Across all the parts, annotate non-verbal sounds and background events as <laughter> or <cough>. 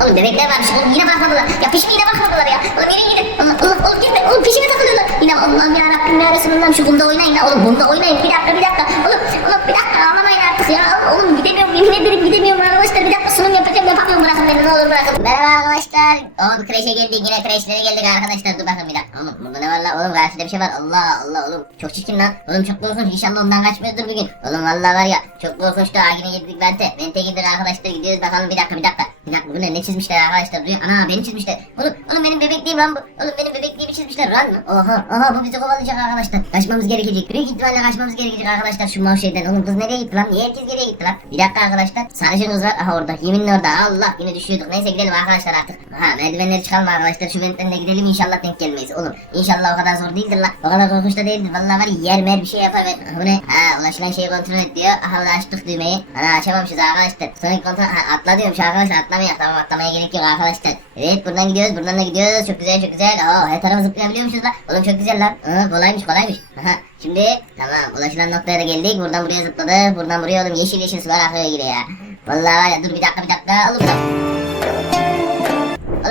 Oğlum bebekler varmış oğlum yine bakmadılar. Ya peşime yine bakmadılar ya. Oğlum yine gidin. Allah oğlum gitme. Oğlum peşime takılıyorlar. Yine Allah'ım ya Rabbim ya Resulullah şu bunda oynayın. Oğlum bunda oynayın. Bir dakika bir dakika. Oğlum oğlum bir dakika ağlamayın artık ya. Oğlum gidemiyorum yemin ederim gidemiyorum arkadaşlar. Bir dakika sunum yapacağım yapamıyorum bırakın beni ne olur bırakın. Merhaba arkadaşlar. Oğlum kreşe geldik yine kreşlere geldik arkadaşlar. Dur bakın bir dakika. Oğlum burada ne var lan? Oğlum karşıda bir şey var. Allah Allah oğlum. Çok çirkin lan. Oğlum çok korkunç. İnşallah ondan kaçmıyordur bugün. Oğlum vallahi var ya. Çok da yine girdik vente. Vente girdik arkadaşlar gidiyoruz bakalım bir dakika bir dakika. Bir bu ne? Ne çizmişler arkadaşlar? Duruyor. Ana beni çizmişler. Oğlum oğlum benim bebekliğim lan bu. Oğlum benim bebekliğimi çizmişler lan mı? Oha oha bu bizi kovalayacak arkadaşlar. Kaçmamız gerekecek. Büyük ihtimalle kaçmamız gerekecek arkadaşlar şu mal şeyden. Oğlum kız nereye gitti lan? Niye herkes geriye gitti lan? Bir dakika arkadaşlar. Sarışın kız var. Aha orada. Yeminle orada. Allah yine düşüyorduk. Neyse gidelim arkadaşlar artık. Ha merdivenleri çıkalım arkadaşlar. Şu de gidelim inşallah denk gelmeyiz. Oğlum inşallah o kadar zor değildir lan. O kadar korkunç da değildir. Vallahi var ya, yer mer bir şey yapar. Bu ne? Ha ulaşılan şeyi kontrol et diyor. Aha ulan açtık düğmeyi. Ana açamamışız arkadaşlar. Sonraki kontrol. Ha atla diyormuş arkadaşlar. Atlamaya. Tamam atlamaya gerek yok arkadaşlar. Evet buradan gidiyoruz. Buradan da gidiyoruz. Çok güzel çok güzel. Oo her tarafa zıplayabiliyormuşuz lan. Oğlum çok güzel lan. Aa, kolaymış kolaymış. Aha. Şimdi tamam ulaşılan noktaya da geldik. Buradan buraya zıpladık. Buradan buraya oğlum yeşil yeşil sular akıyor giriyor ya. Vallahi var ya dur bir dakika bir dakika. Oğlum bir.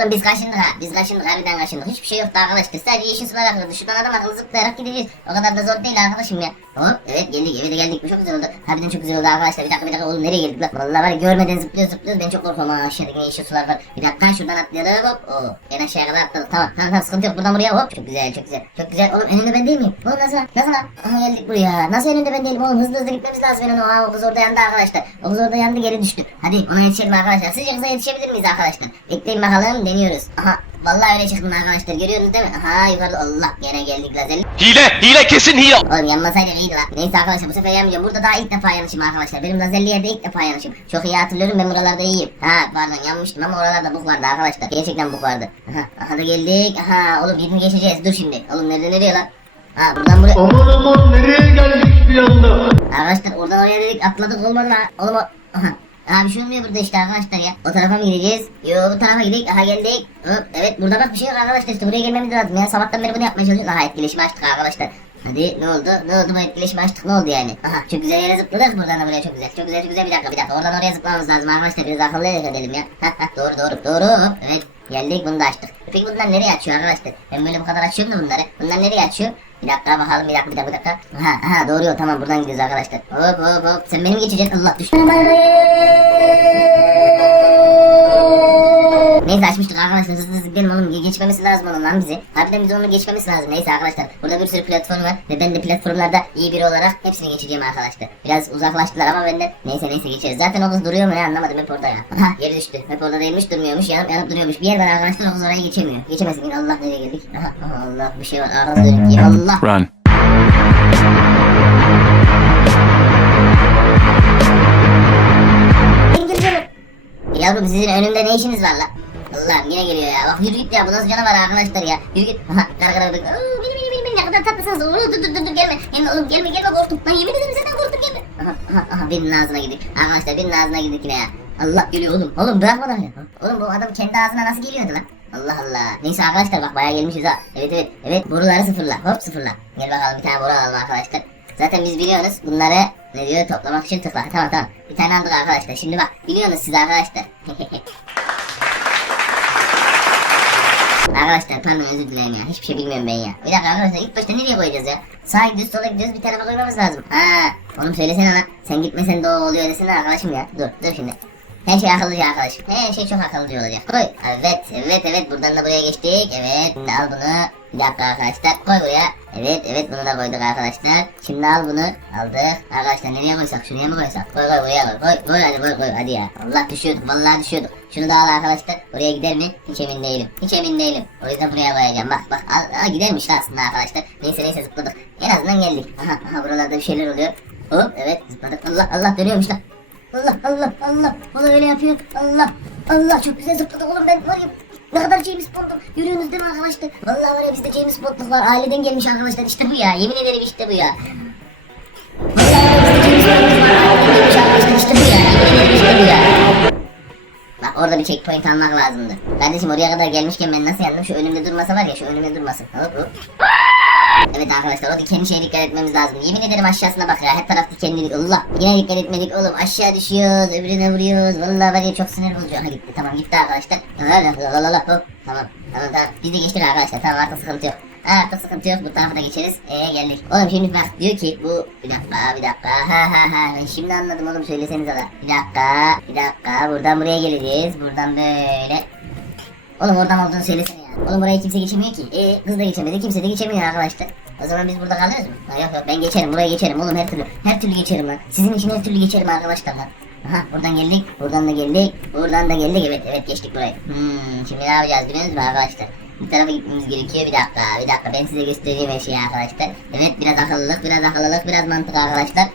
Oğlum biz kaşındık ha. Biz kaşındık harbiden kaşındık. Hiçbir şey yoktu arkadaşlar. Sadece yeşil sular akıyordu. Şuradan adam akıllı zıplayarak gideceğiz. O kadar da zor değil arkadaşım ya. Hop evet geldik eve de geldik. Çok güzel oldu. Harbiden çok güzel oldu arkadaşlar. Bir dakika bir dakika oğlum nereye geldik lan? Vallahi var ya görmeden zıplıyoruz zıplıyoruz. Ben çok korkuyorum ha. Aşağıda yine yeşil sular var. Bir dakika şuradan atlayalım hop. Oo. En aşağıya kadar atladık. Tamam tamam tamam sıkıntı yok. Buradan buraya hop. Çok güzel çok güzel. Çok güzel. Oğlum önünde ben değil miyim? Oğlum nasıl? Nasıl lan? Aha geldik buraya. Nasıl önünde ben değilim oğlum? Hızlı hızlı gitmemiz lazım. Benim o, o kız orada yandı arkadaşlar. O kız orada yandı geri düştü. Hadi ona yetişelim arkadaşlar. Sizce kıza yetişebilir miyiz arkadaşlar? Bekleyin bakalım deniyoruz. Aha Vallahi öyle çıktım arkadaşlar görüyorsunuz değil mi? Aha yukarıda Allah gene geldik lazer. Hile, hile kesin hile. Oğlum yanmasaydı iyiydi lan. Neyse arkadaşlar bu sefer yanmayacağım. Burada daha ilk defa yanlışım arkadaşlar. Benim lazerli yerde ilk defa yanlışım. Çok iyi hatırlıyorum ben buralarda iyiyim. Ha pardon yanmıştım ama oralarda buk vardı arkadaşlar. Gerçekten buk vardı. Aha, aha da geldik. Aha oğlum birini geçeceğiz. Dur şimdi. Oğlum nerede nereye lan? Ha buradan buraya. Aman aman nereye geldik bir anda? Arkadaşlar oradan oraya dedik atladık olmadı lan. Oğlum o... Aha. Aha bir şey olmuyor burada işte arkadaşlar ya. O tarafa mı gideceğiz? Yo bu tarafa gidelim. Aha geldik. Hop evet burada bak bir şey yok arkadaşlar işte buraya gelmemiz lazım ya. Sabahtan beri bunu yapmaya çalışıyoruz. Aha etkileşimi açtık arkadaşlar. Hadi ne oldu? Ne oldu bu etkileşimi açtık ne oldu yani? Aha çok güzel yere zıpladık buradan da buraya çok güzel. Çok güzel çok güzel bir dakika bir dakika. Oradan oraya zıplamamız lazım arkadaşlar. Biraz akıllı edelim ya. Doğru doğru doğru. Evet geldik bunu da açtık. Peki bunlar nereye açıyor arkadaşlar? Ben böyle bu kadar açıyorum da bunları. Bunlar nereye açıyor? Bir dakika bakalım bir dakika bir dakika. Aha aha doğru yol tamam buradan gidiyoruz arkadaşlar. Hop hop hop sen benim geçeceksin Allah düştü. Neyse açmıştık arkadaşlar hızlı hızlı gidelim oğlum geçmemesi lazım onun lan bizi. Harbiden bize onu geçmemesi lazım neyse arkadaşlar. Burada bir sürü platform var ve ben de platformlarda iyi biri olarak hepsini geçeceğim arkadaşlar. Biraz uzaklaştılar ama benden neyse neyse geçeriz. Zaten o kız duruyor mu ne anlamadım hep orada ya. Aha yeri düştü. Hep orada değilmiş durmuyormuş yanıp yanıp duruyormuş. Bir yer var arkadaşlar o kız oraya geçemiyor. Geçemez. Yine Allah nereye geldik. Aha, Allah bir şey var ağzı dönük. Ya Allah. Run. Yavrum sizin önümde ne işiniz var lan? Yine geliyor ya. Bak yürü git ya bu nasıl canavar arkadaşlar ya. Yürü git. Kara kara bak. Beni beni beni beni ne kadar tatlısınız. Dur dur dur dur gelme. Gelme oğlum gelme gelme korktum. Lan yemin ederim senden korktum gelme. Aha aha aha birinin ağzına gidik. Arkadaşlar birinin ağzına gidik yine ya. Allah geliyor oğlum. Oğlum bırakma da. Oğlum bu adam kendi ağzına nasıl geliyordu lan? Allah Allah. Neyse arkadaşlar bak bayağı gelmişiz ha. Evet evet. Evet boruları sıfırla. Hop sıfırla. Gel bakalım bir tane boru alalım arkadaşlar. Zaten biz biliyoruz bunları ne diyor toplamak için tıkla. Tamam tamam. Bir tane aldık arkadaşlar. Şimdi bak biliyorsunuz siz arkadaşlar. <laughs> Arkadaşlar pardon özür dilerim ya. Hiçbir şey bilmiyorum ben ya. Bir dakika arkadaşlar ilk başta nereye koyacağız ya? Sağa gidiyoruz sola gidiyoruz bir tarafa koymamız lazım. Aa, oğlum söylesene lan. Sen gitmesen de o oluyor desene arkadaşım ya. Dur dur şimdi. Her şey akıllıca arkadaşım. Her şey çok akıllıca olacak. Koy. Evet evet evet buradan da buraya geçtik. Evet al bunu. Bir dakika arkadaşlar koy buraya. Evet evet bunu da koyduk arkadaşlar. Şimdi al bunu. Aldık. Arkadaşlar nereye koysak? Şuraya mı koysak? Koy koy buraya koy. Koy koy hadi koy koy hadi ya. Allah düşüyorduk vallahi düşüyorduk. Şunu da al arkadaşlar. Buraya gider mi? Hiç emin değilim. Hiç emin değilim. O yüzden buraya koyacağım. Bak bak. Al, al gidermiş aslında arkadaşlar. Neyse neyse zıpladık. En azından geldik. Aha aha buralarda bir şeyler oluyor. Hop evet zıpladık. Allah Allah dönüyormuş lan. Allah Allah Allah. Da öyle yapıyor. Allah Allah çok güzel zıpladı oğlum ben var ya. Ne kadar James Bond'um. Görüyorsunuz değil mi arkadaşlar? Vallahi var ya bizde James Bond'luk var. Aileden gelmiş arkadaşlar. İşte bu ya. Yemin ederim işte bu ya. Vallahi var ya bizde James Bond'luk var. Aileden gelmiş arkadaşlar. İşte bu ya. Yemin ederim işte bu ya. Bak orada bir checkpoint almak lazımdı. Kardeşim oraya kadar gelmişken ben nasıl yandım? Şu önümde durmasa var ya şu önümde durmasın. Hop hop. Evet arkadaşlar o dikenli şeye dikkat etmemiz lazım. Yemin ederim aşağısına bak ya. Her taraf dikenlilik. Allah. Yine dikkat etmedik oğlum. Aşağı düşüyoruz. Öbürüne vuruyoruz. Vallahi var çok sinir bozucu. Ha gitti. Tamam gitti arkadaşlar. La la la hop. Tamam. Tamam tamam. Biz de geçtik arkadaşlar. Tamam artık sıkıntı yok. Artık sıkıntı yok. Bu tarafa da geçeriz. Ee geldik. Oğlum şimdi bak diyor ki bu bir dakika bir dakika ha ha ha şimdi anladım oğlum söylesenize la. Bir dakika bir dakika buradan buraya geleceğiz. Buradan böyle Oğlum oradan olduğunu söylesene. Oğlum buraya kimse geçemiyor ki. E kız da geçemedi kimse de geçemiyor arkadaşlar. O zaman biz burada kalırız mı? Ha, yok yok ben geçerim buraya geçerim oğlum her türlü. Her türlü geçerim lan. Sizin için her türlü geçerim arkadaşlar lan. Aha buradan geldik, buradan da geldik, buradan da geldik. Evet evet geçtik burayı. Hmm, şimdi ne yapacağız biliyor musunuz arkadaşlar? Bir tarafa gitmemiz gerekiyor bir dakika bir dakika ben size göstereceğim her şeyi arkadaşlar. Evet biraz akıllılık biraz akıllılık biraz mantık arkadaşlar.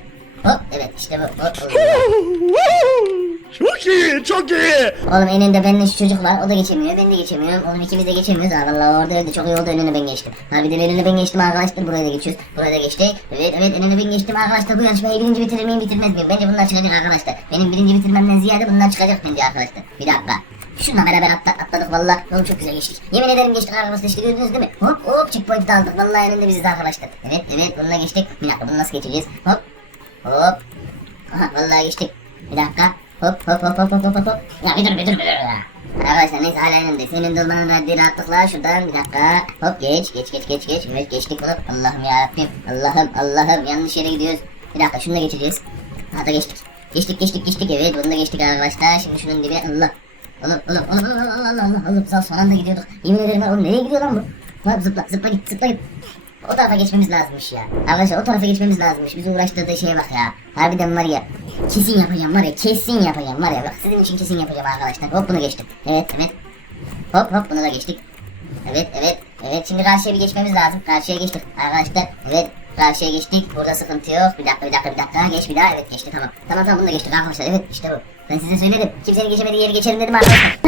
Hop evet işte bu. Hop, hop. <laughs> Çok iyi, çok iyi. Oğlum eninde bende şu çocuk var. O da geçemiyor. Ben de geçemiyorum. Oğlum ikimiz de geçemiyoruz. Ha vallahi orada öyle çok iyi oldu. Önüne ben geçtim. Harbiden önüne ben geçtim arkadaşlar. Buraya da geçiyoruz. Buraya da geçtik. Evet evet önüne ben geçtim arkadaşlar. Bu yarışmayı birinci bitirir miyim bitirmez miyim? Bence bunlar çıkacak arkadaşlar. Benim birinci bitirmemden ziyade bunlar çıkacak bence arkadaşlar. Bir dakika. Şununla beraber atla, atladık valla. Oğlum çok güzel geçtik. Yemin ederim geçtik arkadaşlar işte gördünüz değil mi? Hop hop checkpoint aldık. Vallahi önünde biziz arkadaşlar. Evet evet bununla geçtik. Bir dakika bunu nasıl geçeceğiz? Hop hop. Aha vallahi geçtik. Bir dakika. Hop hop hop hop hop hop hop. Ya bir dur bir dur bir dur ya. Arkadaşlar neyse hala önümde. Senin de olmanın verdiği rahatlıkla şuradan bir dakika. Hop geç geç geç geç geç. Evet geçtik bunu. Allah'ım yarabbim. Allah'ım Allah'ım yanlış yere gidiyoruz. Bir dakika şunu da geçeceğiz. Ha da geçtik. Geçtik geçtik geçtik evet bunu da geçtik arkadaşlar. Şimdi şunun dibi Allah. Oğlum oğlum oğlum oğlum Allah Allah oğlum sağ son anda gidiyorduk. Yemin ederim oğlum nereye gidiyor lan bu? Lan zıpla zıpla git zıpla git. O tarafa geçmemiz lazımmış ya. Arkadaşlar o tarafa geçmemiz lazımmış. Bizi uğraştırdığı şeye bak ya. Harbiden var ya. Kesin yapacağım var ya. Kesin yapacağım var ya. Bak sizin için kesin yapacağım arkadaşlar. Hop bunu geçtim. Evet evet. Hop hop bunu da geçtik. Evet evet. Evet şimdi karşıya bir geçmemiz lazım. Karşıya geçtik arkadaşlar. Evet karşıya geçtik. Burada sıkıntı yok. Bir dakika bir dakika bir dakika. Geç bir daha. Evet geçti tamam. Tamam tamam bunu da geçtik arkadaşlar. Evet işte bu. Ben size söyledim. Kimsenin geçemediği yeri geçerim dedim arkadaşlar.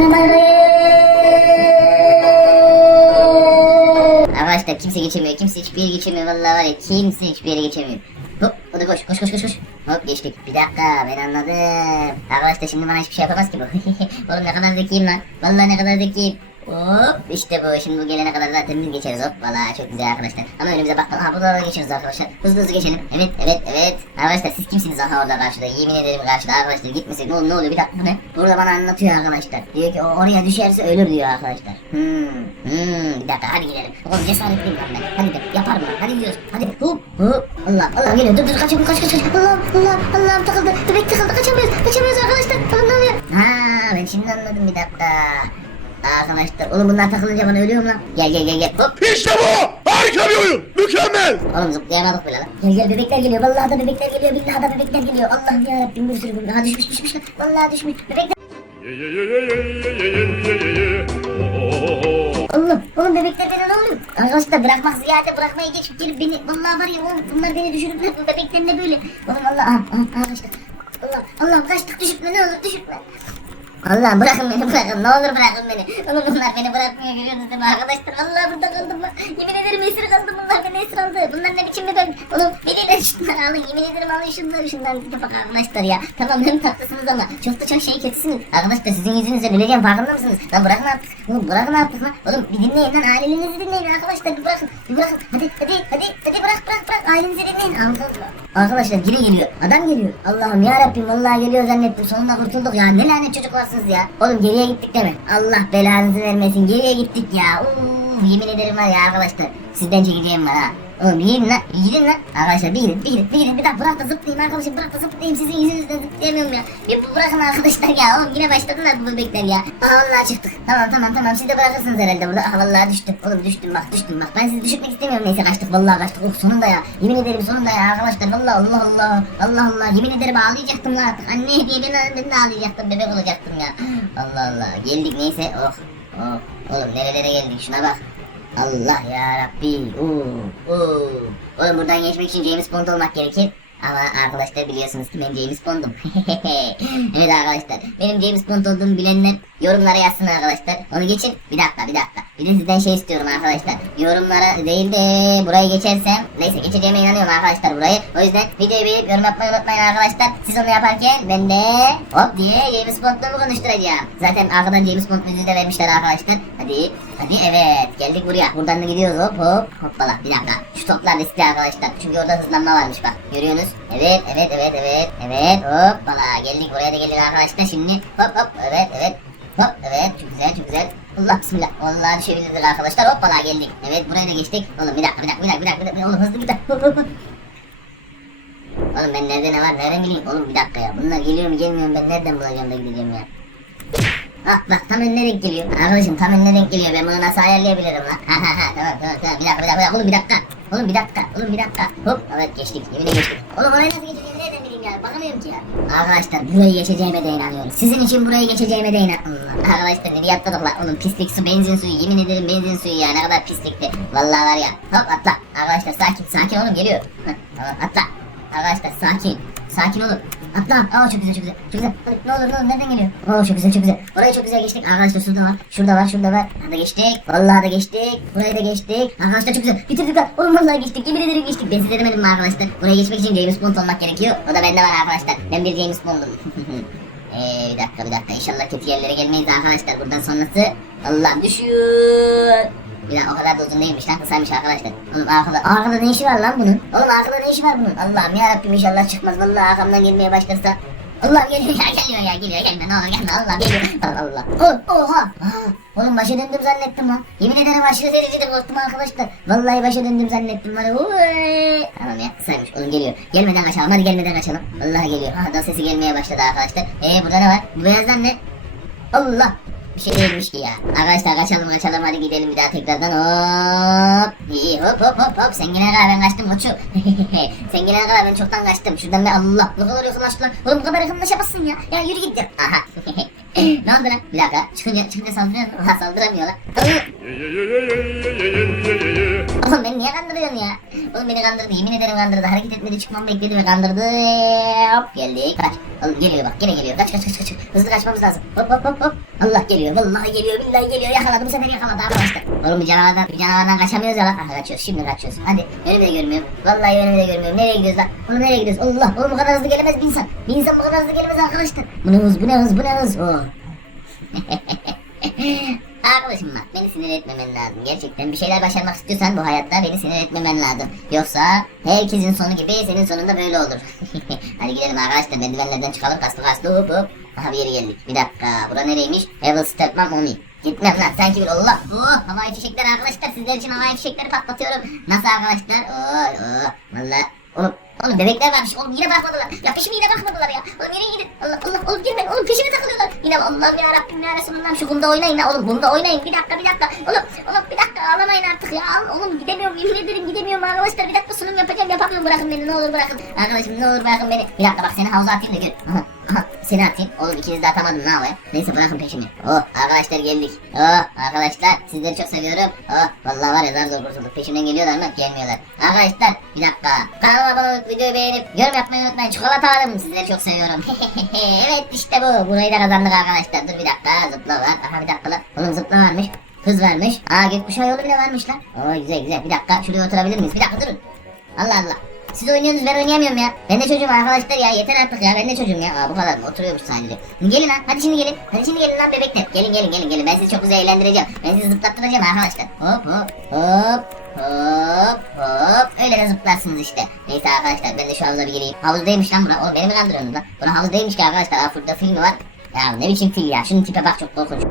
Arkadaşlar kimse geçemiyor. Kimse hiçbir yere geçemiyor. Vallahi var ya kimse hiçbir yere geçemiyor. Hop o da koş koş koş koş. Hop geçtik. Bir dakika ben anladım. Arkadaşlar şimdi bana hiçbir şey yapamaz ki bu. <laughs> Oğlum ne kadar zekiyim lan. Vallahi ne kadar zekiyim. Hop işte bu. Şimdi bu gelene kadar zaten biz geçeriz hop. Vallahi çok güzel arkadaşlar. Ama önümüze bak. Aha burada da geçeriz arkadaşlar. Hızlı hızlı geçelim. Evet evet evet. Arkadaşlar siz kimsiniz aha orada karşıda? Yemin ederim karşıda arkadaşlar gitmesin. Ne, ne oluyor bir dakika bu ne? Burada bana anlatıyor arkadaşlar. Diyor ki oraya düşerse ölür diyor arkadaşlar. Hmm. Hmm. Bir dakika hadi gidelim. Oğlum cesaretliyim lan ben. Hadi de yaparım lan. Hadi gidiyoruz. Hadi hop hop. Allah Allah geliyor. Dur dur kaçalım kaç kaç kaç. Allah'ım Allah'ım Allah'ım takıldı. Bebek takıldı. Kaçamıyoruz. Kaçamıyoruz arkadaşlar. Oğlum ne oluyor? Ha ben şimdi anladım bir dakika. Daha sana işte. Oğlum bunlar takılınca bana ölüyorum lan. Gel gel gel gel. Hop. İşte bu. Harika bir oyun. Mükemmel. Oğlum zıplayamadık bile lan. Gel gel bebekler geliyor. Vallahi da bebekler geliyor. Billahi da bebekler geliyor. Allah'ım ya Rabbim bir sürü. Ha düşmüş düşmüş. Vallahi düşmüş. Bebekler. Oğlum, oğlum bebekler beni ne oluyor? Arkadaşlar bırakmak ziyade bırakmaya geçip gelip beni, vallahi var ya oğlum bunlar beni düşürüp bebekler ne böyle? Oğlum Allah, ah, ah, arkadaşlar. Allah, Allah'ım kaçtık düşürtme ne olur düşürtme. Allah'ım bırakın beni bırakın ne olur bırakın beni. Oğlum bunlar beni bırakmıyor görüyorsunuz değil mi arkadaşlar? Vallahi burada kaldım ben. Yemin ederim esir kaldım bunlar beni esir aldı. Bunlar ne biçim bebek? Oğlum beni de şunları alın yemin ederim alın şunları şundan bir bak arkadaşlar ya. Tamam hem tatlısınız ama çok da çok şey kötüsünüz. Arkadaşlar sizin yüzünüzden öleceğim farkında mısınız? Lan bırakın artık. Oğlum bırakın artık lan. Oğlum bir dinleyin lan ailenizi dinleyin arkadaşlar bir bırakın. Bir bırakın. Hadi hadi hadi hadi bırak bırak bırak ailenizi dinleyin. Allah. Arkadaşlar geri geliyor. Adam geliyor. Allah'ım ya Rabbim vallahi geliyor zannettim. Sonunda kurtulduk ya. Ne lanet çocuklarsınız ya. Oğlum geriye gittik deme. Allah belanızı vermesin. Geriye gittik ya. Uf, yemin ederim var ya arkadaşlar. Sizden çekeceğim var ha. Oğlum bir gidin lan. Bir lan. Arkadaşlar bir gidin. Bir gidin. Bir gidin. Bir daha bırak da zıplayayım arkadaşlar. Bırak da zıplayayım. Sizin yüzünüzden zıplayamıyorum ya. Bir bırakın arkadaşlar ya. Oğlum yine başladılar bu bebekler ya. Aa vallahi çıktık. Tamam tamam tamam. Siz de bırakırsınız herhalde burada. Ah vallahi düştüm. Oğlum düştüm bak düştüm bak. Ben sizi düşürmek istemiyorum. Neyse kaçtık. Vallahi kaçtık. Oh sonunda ya. Yemin ederim sonunda ya arkadaşlar. Vallahi Allah Allah. Allah Allah. Yemin ederim ağlayacaktım lan artık. Anne diye ben, ben de ağlayacaktım. Bebek olacaktım ya. Allah Allah. Geldik neyse. Oh. Oh. Oğlum nerelere geldik şuna bak. Allah ya Rabbi. Oo, oo. Oğlum buradan geçmek için James Bond olmak gerekir. Ama arkadaşlar biliyorsunuz ki ben James Bond'um. <laughs> evet arkadaşlar benim James Bond olduğumu bilenler yorumlara yazsın arkadaşlar. Onu geçin. Bir dakika bir dakika. Bir de sizden şey istiyorum arkadaşlar. Yorumlara değil de burayı geçersem. Neyse geçeceğime inanıyorum arkadaşlar burayı. O yüzden videoyu beğenip yorum yapmayı unutmayın arkadaşlar. Siz onu yaparken ben de hop diye James Bond'la konuşturacağım. Zaten arkadan James Bond müziği de vermişler arkadaşlar. Hadi evet geldik buraya. Buradan da gidiyoruz hop hop hoppala. Bir dakika. Şu toplar riskli arkadaşlar. Çünkü orada hızlanma varmış bak. Görüyorsunuz. Evet evet evet evet. Evet hoppala. Geldik buraya da geldik arkadaşlar. Şimdi hop hop evet evet. Hop evet çok güzel çok güzel. Allah bismillah. Vallahi düşebilirdik arkadaşlar. Hoppala geldik. Evet buraya da geçtik. Oğlum bir dakika bir dakika bir dakika bir dakika. Bir dakika. Oğlum hızlı hop hop. Oğlum ben nerede ne var nereden bileyim oğlum bir dakika ya bunlar geliyor mu gelmiyor mu ben nereden bulacağım da gideceğim ya Ah bak tam önüne denk geliyor. Arkadaşım tam önüne denk geliyor. Ben bunu nasıl ayarlayabilirim lan? Ha ha ha tamam tamam tamam. Bir dakika bir dakika oğlum bir dakika. Oğlum bir dakika oğlum bir dakika. Hop evet geçtik. Yemin geçtik. Oğlum oraya nasıl geçeceğim? Nereden bileyim ya? Bakamıyorum ki ya. Arkadaşlar burayı geçeceğime de inanıyorum Sizin için burayı geçeceğime de inanıyorum Arkadaşlar nereye atladık lan? Oğlum pislik su benzin suyu. Yemin ederim benzin suyu ya. Ne kadar pislikti. Vallahi var ya. Hop atla. Arkadaşlar sakin sakin oğlum geliyor. Heh, Tamam atla. Arkadaşlar sakin. Sakin olun. Atla. Aa çok güzel çok güzel. Çok güzel. Hadi, ne olur ne olur nereden geliyor? Oo çok güzel çok güzel. Burayı çok güzel geçtik. Arkadaşlar şurada var. Şurada var şurada var. Hadi geçtik. Vallahi da geçtik. Burayı da geçtik. Arkadaşlar çok güzel. Bitirdik lan. Oğlum vallahi geçtik. Yemin ederim geçtik. Ben size demedim mi arkadaşlar? Buraya geçmek için James Bond olmak gerekiyor. O da bende var arkadaşlar. Ben bir James Bond'um. <laughs> Eee bir dakika bir dakika. İnşallah kötü yerlere gelmeyiz arkadaşlar. Buradan sonrası Allah düşüyor. Dakika o kadar da uzun değilmiş lan kısaymış arkadaşlar. Oğlum arkada, arkada ne işi var lan bunun? Oğlum arkada ne işi var bunun? Allah'ım yarabbim inşallah çıkmaz. Vallahi arkamdan gelmeye başlarsa. Allah geliyor ya geliyor ya geliyor gelme ne olur gelme Allah geliyor. Allah Allah. Oh, oha. Aa, oğlum başa döndüm zannettim lan. Yemin ederim aşırı derecede korktum arkadaşlar. Vallahi başa döndüm zannettim ya. Oy. Tamam ya kısaymış oğlum geliyor. Gelmeden kaçalım hadi gelmeden kaçalım. Allah geliyor. Ha da sesi gelmeye başladı arkadaşlar. Ee burada ne var? Bu beyazlar ne? Allah şey değilmiş ki ya. Arkadaşlar kaçalım kaçalım hadi gidelim bir daha tekrardan hop. İyi hop hop hop hop. Sen gene kadar ben kaçtım uçu. <laughs> Sen gene kadar ben çoktan kaçtım. Şuradan da Allah ne kadar yakınlaştı lan. Oğlum bu kadar yakınlaşamazsın ya. Ya yürü git. Aha. <laughs> ne oldu lan? Bir dakika. Çıkınca, çıkınca saldırıyor mu? Aha saldıramıyorlar. Oğlum beni niye kandırıyorsun ya? Oğlum beni kandırdı. Yemin ederim kandırdı. Hareket etmedi çıkmamı bekledi ve kandırdı. Hop geldik. Kaç. Geliyor bak. Gene geliyor. Kaç kaç kaç kaç. Hızlı kaçmamız lazım. Hop hop hop hop. Allah geliyor. Vallahi geliyor. Billahi geliyor. Yakaladı. Bu sefer yakaladı arkadaşlar. Oğlum bu canavardan, bu canavardan kaçamıyoruz ya lan. Aha kaçıyoruz. Şimdi kaçıyoruz. Hadi. Önümü de görmüyorum. Vallahi önümü de görmüyorum. Nereye gidiyoruz lan? Oğlum nereye gidiyoruz? Allah. Oğlum bu kadar hızlı gelemez bir insan. Bir insan bu kadar hızlı gelemez arkadaşlar. Bu ne hız? Bu ne hız? Bu ne hız? Oh. <laughs> Arkadaşım bak beni sinir etmemen lazım. Gerçekten bir şeyler başarmak istiyorsan bu hayatta beni sinir etmemen lazım. Yoksa herkesin sonu gibi senin sonunda böyle olur. <laughs> Hadi gidelim arkadaşlar merdivenlerden çıkalım kaslı kaslı hop hop. Aha bir yere geldik. Bir dakika bura nereymiş? Level Stepman Oni. Gitmem lan sen kimi Allah. Oh havai fişekler arkadaşlar sizler için havai fişekleri patlatıyorum. Nasıl arkadaşlar? Oh oh. Valla. Oğlum Oğlum bebekler varmış. Oğlum yine bakmadılar. Ya peşime yine bakmadılar ya. Oğlum nereye gidin? Allah Allah. Oğlum girmeyin. Oğlum peşime takılıyorlar. Yine Allah'ım ya Rabbim ya Resulullah. Şu bunda oynayın ya. Oğlum bunda oynayın. Bir dakika bir dakika. Oğlum oğlum bir dakika ağlamayın artık ya. Oğlum gidemiyorum. Yemin ederim gidemiyorum arkadaşlar. Bir dakika sunum yapacağım. Yapamıyorum. Bırakın beni. Ne olur bırakın. Arkadaşım ne olur bırakın beni. Bir dakika bak seni havuza atayım da gör. Seni atayım. Oğlum ikiniz de atamadım ne havaya. Neyse bırakın peşimi. Oh arkadaşlar geldik. Oh arkadaşlar sizleri çok seviyorum. Oh vallahi var ya zar zor kurtulduk. Peşimden geliyorlar mı? Gelmiyorlar. Arkadaşlar bir dakika. Kanalıma abone olup videoyu beğenip yorum yapmayı unutmayın. Çikolata aldım. Sizleri çok seviyorum. <laughs> evet işte bu. Burayı da kazandık arkadaşlar. Dur bir dakika. Zıpla var. Aha bir dakika lan. Oğlum zıpla varmış. Hız vermiş. Aa gökkuşağı yolu bile varmış lan. Oo güzel güzel. Bir dakika şuraya oturabilir miyiz? Bir dakika durun. Allah Allah. Siz oynuyorsunuz ben oynayamıyorum ya. Ben de çocuğum arkadaşlar ya yeter artık ya ben de çocuğum ya. Aa, bu kadar mı? Oturuyormuş sadece. Gelin lan hadi şimdi gelin. Hadi şimdi gelin lan bebekler. Gelin gelin gelin gelin. Ben sizi çok güzel eğlendireceğim. Ben sizi zıplattıracağım arkadaşlar. Hop hop hop hop hop. Öyle de zıplarsınız işte. Neyse arkadaşlar ben de şu havuza bir gireyim. Havuzdaymış lan bura. Oğlum beni mi kandırıyorsunuz lan? Bura havuzdaymış ki arkadaşlar. Aa, burada fil mi var? Ya ne biçim fil ya. Şunun tipe bak çok korkunç.